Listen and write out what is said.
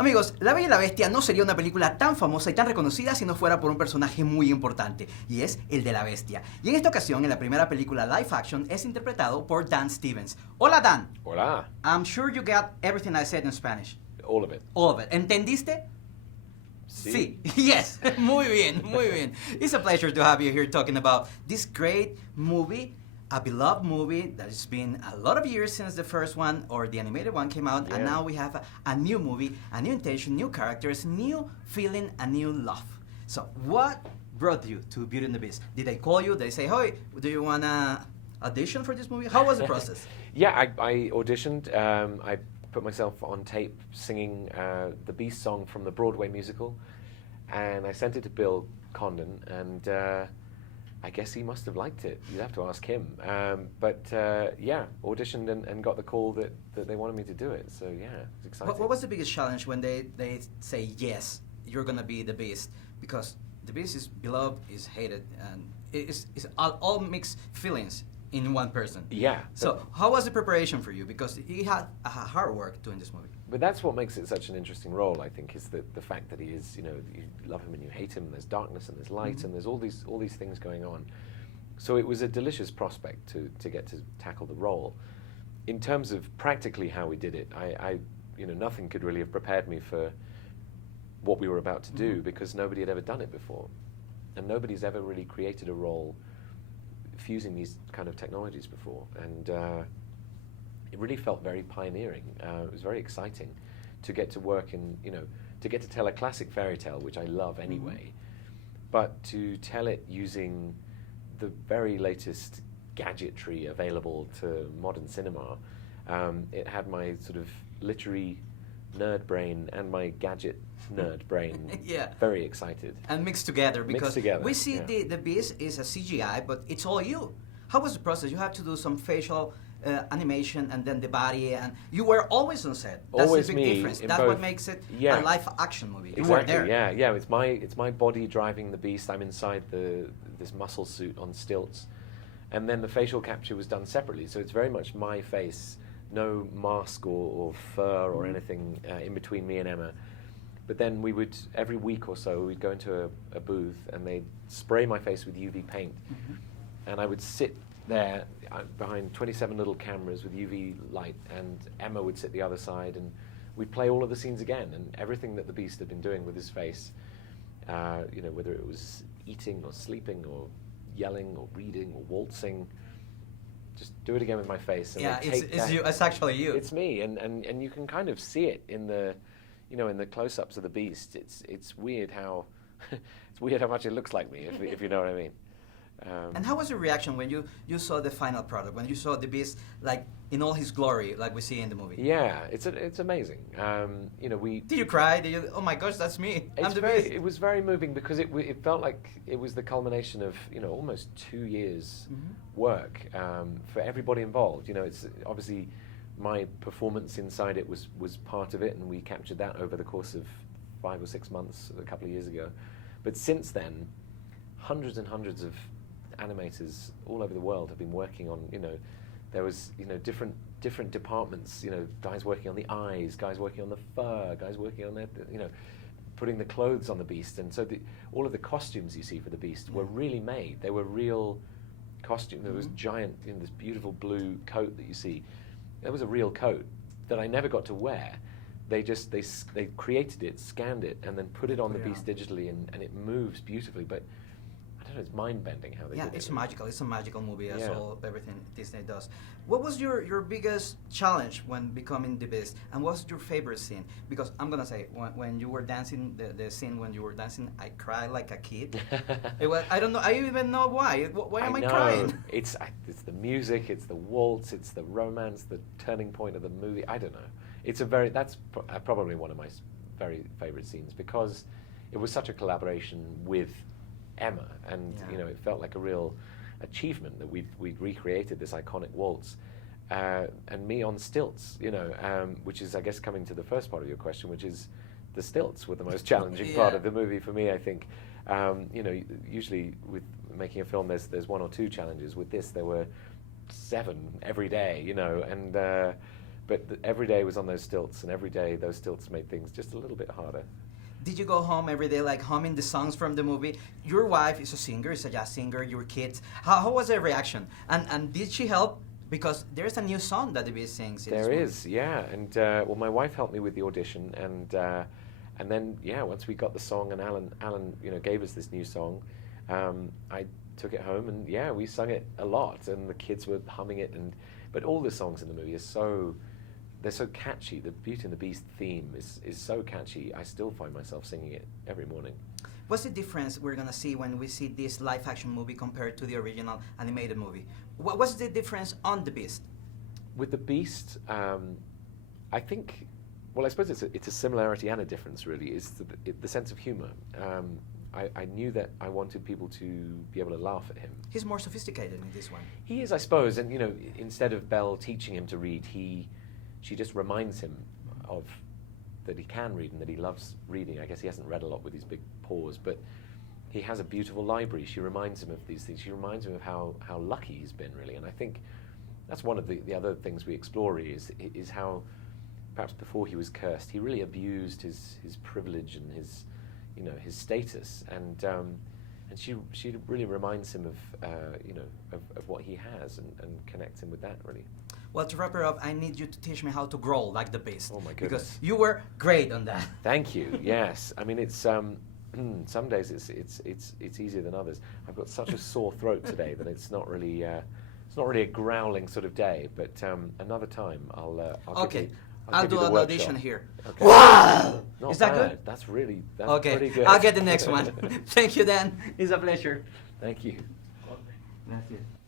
Amigos, La Bella y la Bestia no sería una película tan famosa y tan reconocida si no fuera por un personaje muy importante, y es el de la bestia. Y en esta ocasión, en la primera película live action, es interpretado por Dan Stevens. Hola, Dan. Hola. I'm sure you got everything I said in Spanish. All of it. All of it. ¿Entendiste? Sí. Yes. Muy bien, muy bien. It's a pleasure to have you here talking about this great movie, a beloved movie that has been a lot of years since the first one or the animated one came out, and now we have a new movie, a new intention, new characters, new feeling, a new love. So what brought you to Beauty and the Beast? Did they call you? Did they say, hey, do you want to audition for this movie? How was the process? Yeah, I auditioned. I put myself on tape singing the Beast song from the Broadway musical, and I sent it to Bill Condon, and I guess he must have liked it. You'd have to ask him. But yeah, auditioned and got the call that they wanted me to do it. So yeah, it's exciting. What was the biggest challenge when they say, yes, you're going to be the Beast? Because the Beast is beloved, is hated, and it's all mixed feelings in one person. Yeah. So how was the preparation for you? Because you had hard work doing this movie. But that's what makes it such an interesting role, I think, is the fact that he is, you know, you love him and you hate him, and there's darkness and there's light, and there's all these things going on. So it was a delicious prospect to get to tackle the role. In terms of practically how we did it, I you know, nothing could really have prepared me for what we were about to do, because nobody had ever done it before. And nobody's ever really created a role fusing these kind of technologies before. And it really felt very pioneering. It was very exciting to get to work in, you know, to get to tell a classic fairy tale, which I love anyway, but to tell it using the very latest gadgetry available to modern cinema. It had my sort of literary nerd brain and my gadget nerd brain very excited. And mixed together, because we see yeah. the Beast is a CGI, but it's all you. How was the process? You have to do some facial animation and then the body, and you were always on set. That's always the big me difference. in That's both. what makes it a live action movie. You were Exactly, there. yeah. It's my body driving the Beast. I'm inside this muscle suit on stilts, and then the facial capture was done separately. So it's very much my face, no mask or fur or anything in between me and Emma. But then we would, every week or so, we'd go into a booth and they'd spray my face with UV paint, and I would sit there behind 27 little cameras with UV light, and Emma would sit the other side, and we'd play all of the scenes again, and everything that the Beast had been doing with his face, you know, whether it was eating or sleeping or yelling or reading or waltzing, just do it again with my face. And it's actually you. It's me, and you can kind of see it in the, you know, in the close-ups of the Beast. It's weird how it's weird how much it looks like me, if you know what I mean. And how was your reaction when you saw the final product, when you saw the Beast like in all his glory, like we see in the movie? Yeah, it's amazing. You know, Did you cry? Did you? Oh my gosh, that's me! I'm the Beast. It was very moving, because it felt like it was the culmination of, you know, almost 2 years work for everybody involved. You know, it's obviously my performance inside it was part of it, and we captured that over the course of 5 or 6 months a couple of years ago. But since then, hundreds and hundreds of animators all over the world have been working on, you know, there was, you know, different departments, you know, guys working on the eyes, guys working on the fur, guys working on you know, putting the clothes on the Beast. And so all of the costumes you see for the Beast were really made. They were real costumes. There was giant, you know, this beautiful blue coat that you see. That was a real coat that I never got to wear. They created it, scanned it, and then put it on the Beast digitally, and it moves beautifully. But I don't know, it's mind-bending how they did it. Yeah, it's magical. It's a magical movie, as everything Disney does. What was your biggest challenge when becoming the Beast, and what's your favorite scene? Because I'm gonna say, when you were dancing, the scene when you were dancing, I cried like a kid. I don't know. I even know why. Why am I crying? It's the music, it's the waltz, it's the romance, the turning point of the movie. I don't know. That's probably one of my very favorite scenes, because it was such a collaboration with Emma, and you know, it felt like a real achievement that we'd recreated this iconic waltz, and me on stilts, you know, which is, I guess, coming to the first part of your question, which is the stilts were the most challenging part of the movie for me, I think. You know, usually with making a film, there's 1 or 2 challenges. With this, there were 7 every day, you know, and but every day was on those stilts, and every day those stilts made things just a little bit harder. Did you go home every day like humming the songs from the movie? Your wife is a singer, is a jazz singer, your kids. How was their reaction? And did she help? Because there's a new song that the Beast sings. There is, yeah. And well, my wife helped me with the audition, and then yeah, once we got the song and Alan, you know, gave us this new song, I took it home and yeah, we sung it a lot, and the kids were humming it. But all the songs in the movie are they're so catchy. The Beauty and the Beast theme is so catchy. I still find myself singing it every morning. What's the difference we're gonna see when we see this live-action movie compared to the original animated movie? What's the difference on the Beast? With the Beast, I think, well, I suppose it's a similarity and a difference. Really, is the sense of humor. I knew that I wanted people to be able to laugh at him. He's more sophisticated in this one. He is, I suppose, and you know, instead of Belle teaching him to read, she just reminds him of that he can read and that he loves reading. I guess he hasn't read a lot with his big paws, but he has a beautiful library. She reminds him of these things. She reminds him of how lucky he's been, really. And I think that's one of the other things we explore is how perhaps before he was cursed, he really abused his privilege and his, you know, his status. And she really reminds him of you know, of what he has and connects him with that, really. Well, to wrap it up, I need you to teach me how to growl like the Beast. Oh my goodness! Because you were great on that. Thank you. Yes, I mean it's some days it's easier than others. I've got such a sore throat today that it's not really a growling sort of day. But another time I'll okay. give you, I'll give you do the an workshop. audition here. Okay. Wow! Not Is that bad. good? That's pretty Okay, good. I'll get the next one. Thank you, Dan. It's a pleasure. Thank you. Gracias.